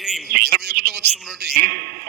21 నుండి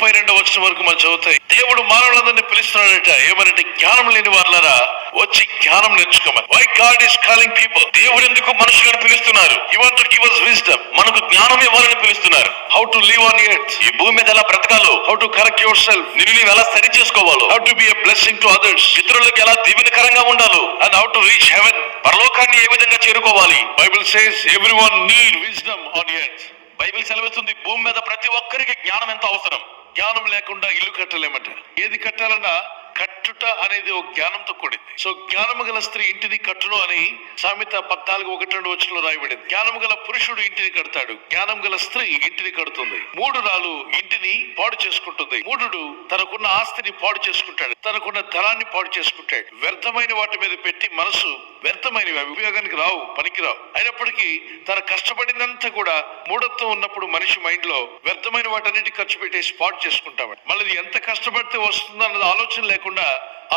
32 వరకు మనం చదువుతాయి. దేవుడు మానవులందరినీ పిలుస్తున్నాడట. ఏమనంటే, జ్ఞానం లేని వారులారా వచ్చి జ్ఞానం నేర్చుకోమని. Why God is calling people? దేవుడు ఎందుకు మనుషులను పిలుస్తున్నారు? He want to give us wisdom. మనకు జ్ఞానం ఇవ్వాలని పిలుస్తున్నారు. How to live on earth, ఈ భూమి మీద ఎలా బ్రతకాలో, how to correct yourself, నిన్ను నీవు ఎలా సరి చేసుకోవాలో, how to be a blessing to others, ఇతరులకు ఎలా దీవెనకరంగా ఉండాలో, and how to reach heaven, పరలోకాన్ని ఏ విధంగా చేరుకోవాలి. Bible says everyone need wisdom on earth. Bible సెలవిస్తుంది, భూమి మీద ప్రతి ఒక్కరికి జ్ఞానం ఎంతో అవసరం. జ్ఞానం లేకుండా ఇల్లు కట్టలేమంట. ఏది కట్టాలన్నా కట్టుట అనేది ఒక జ్ఞానంతో కూడింది. సో జ్ఞానము గల స్త్రీ ఇంటిని కట్టును అని సామెత 14:1-2 రాయబడింది. జ్ఞానము గల పురుషుడు ఇంటిని కడతాడు, జ్ఞానం గల స్త్రీ ఇంటిని కడుతుంది. మూఢురాలు ఇంటిని పాడు చేసుకుంటుంది. మూఢుడు తనకున్న ఆస్తిని పాడు చేసుకుంటాడు, తనకున్న ధనాన్ని పాడు చేసుకుంటాడు. వ్యర్థమైన వాటి మీద పెట్టి మనసు వ్యర్థమైనవి, అవి ఉపయోగానికి రావు, పనికిరావు. అయినప్పటికీ తన కష్టపడినంత కూడా మూఢత్వం ఉన్నప్పుడు మనిషి మైండ్ లో వ్యర్థమైన వాటన్నిటి ఖర్చు పెట్టేసి పాడు చేసుకుంటాడు. మళ్ళీ ఎంత కష్టపడితే వస్తుందో అన్నది ఆలోచన లేకుండా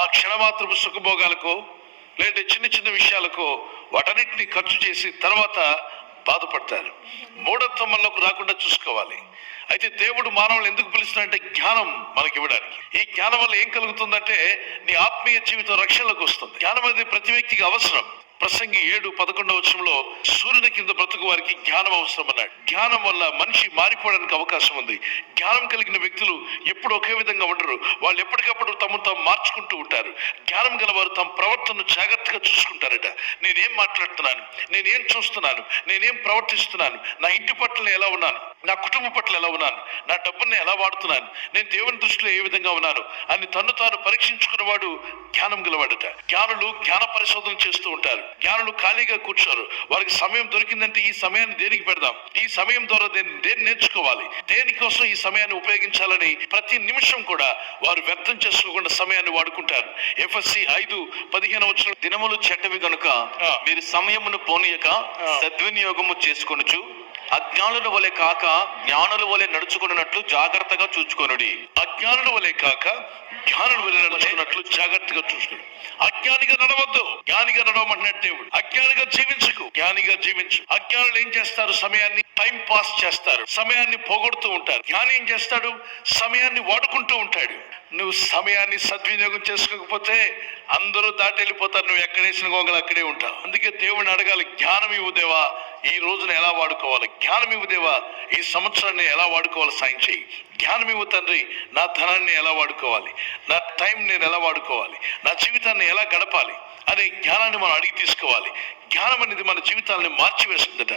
ఆ క్షణమాత్రపు సుఖభోగాలకు లేదంటే చిన్న చిన్న విషయాలకు వాటన్నిటిని ఖర్చు చేసి తర్వాత బాధపడతారు. మూఢత్వం మనకు రాకుండా చూసుకోవాలి. అయితే దేవుడు మానవులు ఎందుకు పిలుస్తున్నాడంటే జ్ఞానం మనకి ఇవ్వడానికి. ఈ జ్ఞానం వల్ల ఏం కలుగుతుందంటే నీ ఆత్మీయ జీవితం రక్షణలోకి వస్తుంది. జ్ఞానం అనేది ప్రతి వ్యక్తికి అవసరం. ప్రసంగి 7:11 సూర్యుని కింద బ్రతుకు వారికి జ్ఞానం అవసరం అన్నాడు. జ్ఞానం వల్ల మనిషి మారిపోవడానికి అవకాశం ఉంది. జ్ఞానం కలిగిన వ్యక్తులు ఎప్పుడు ఒకే విధంగా ఉండరు. వాళ్ళు ఎప్పటికప్పుడు తమను తాము మార్చుకుంటూ ఉంటారు. జ్ఞానం గల వారు తమ ప్రవర్తనను జాగ్రత్తగా చూసుకుంటారట. నేనేం మాట్లాడుతున్నాను, నేనేం చూస్తున్నాను, నేనేం ప్రవర్తిస్తున్నాను, నా ఇంటి పట్ల ఎలా ఉన్నాను, నా కుటుంబ పట్ల ఎలా ఉన్నాను, నా డబ్బుని ఎలా వాడుతున్నాను, నేను దేవుని దృష్టిలో ఏ విధంగా ఉన్నాను అని తను తాను పరీక్షించుకున్నవాడు జ్ఞానం గలవాడట. జ్ఞానులు జ్ఞాన పరిశోధన చేస్తూ ఉంటారు. జ్ఞానులు ఖాళీగా కూర్చోరు. వారికి సమయం దొరికిందంటే ఈ సమయాన్ని దేనికి పెడదాం, ఈ సమయం ద్వారా దేన్ని నేర్చుకోవాలి, దేనికోసం ఈ సమయాన్ని ఉపయోగించాలని ప్రతి నిమిషం కూడా వారు వ్యర్థం చేసుకోకుండా సమయాన్ని వాడుకుంటారు. ఎఫ్ఎస్సి 5:15 దినములు చెడ్డవి గనుక మీరు సమయమును పోనీయక సద్వినియోగము చేసుకొనుచు అజ్ఞానుల వలె కాక జ్ఞానుల వలె నడుచుకున్నట్లు జాగ్రత్తగా చూచుకొనుడి. అజ్ఞానుల వలె కాక జ్ఞానుల వలె నడుచుకున్నట్లు జాగ్రత్తగా చూసుకోండి. అజ్ఞానిగా నడవద్దు, జ్ఞానిగా నడవమంటున్నాడు దేవుడు. అజ్ఞానిగా జీవించకు, జ్ఞానిగా జీవించు. అజ్ఞానులు ఏం చేస్తారు? సమయాన్ని టైం పాస్ చేస్తారు, సమయాన్ని పోగొడుతూ ఉంటారు. జ్ఞాని ఏం చేస్తాడు? సమయాన్ని వాడుకుంటూ ఉంటాడు. నువ్వు సమయాన్ని సద్వినియోగం చేసుకోకపోతే అందరూ దాటి వెళ్ళిపోతారు. నువ్వు ఎక్కడేసిన గోగలు అక్కడే ఉంటావు. అందుకే దేవుడిని అడగాలి, జ్ఞానం ఇవ్వు దేవా, ఈ రోజున ఎలా వాడుకోవాలి. జ్ఞానం ఇవ్వు దేవా, ఈ సంవత్సరాన్ని ఎలా వాడుకోవాలి సాయం చేయి. జ్ఞానం ఇవ్వు తండ్రి, నా ధనాన్ని ఎలా వాడుకోవాలి, నా టైం నేను ఎలా వాడుకోవాలి, నా జీవితాన్ని ఎలా గడపాలి అనే జ్ఞానాన్ని మనం అడిగి తీసుకోవాలి. జ్ఞానం అనేది మన జీవితాన్ని మార్చివేస్తుందట.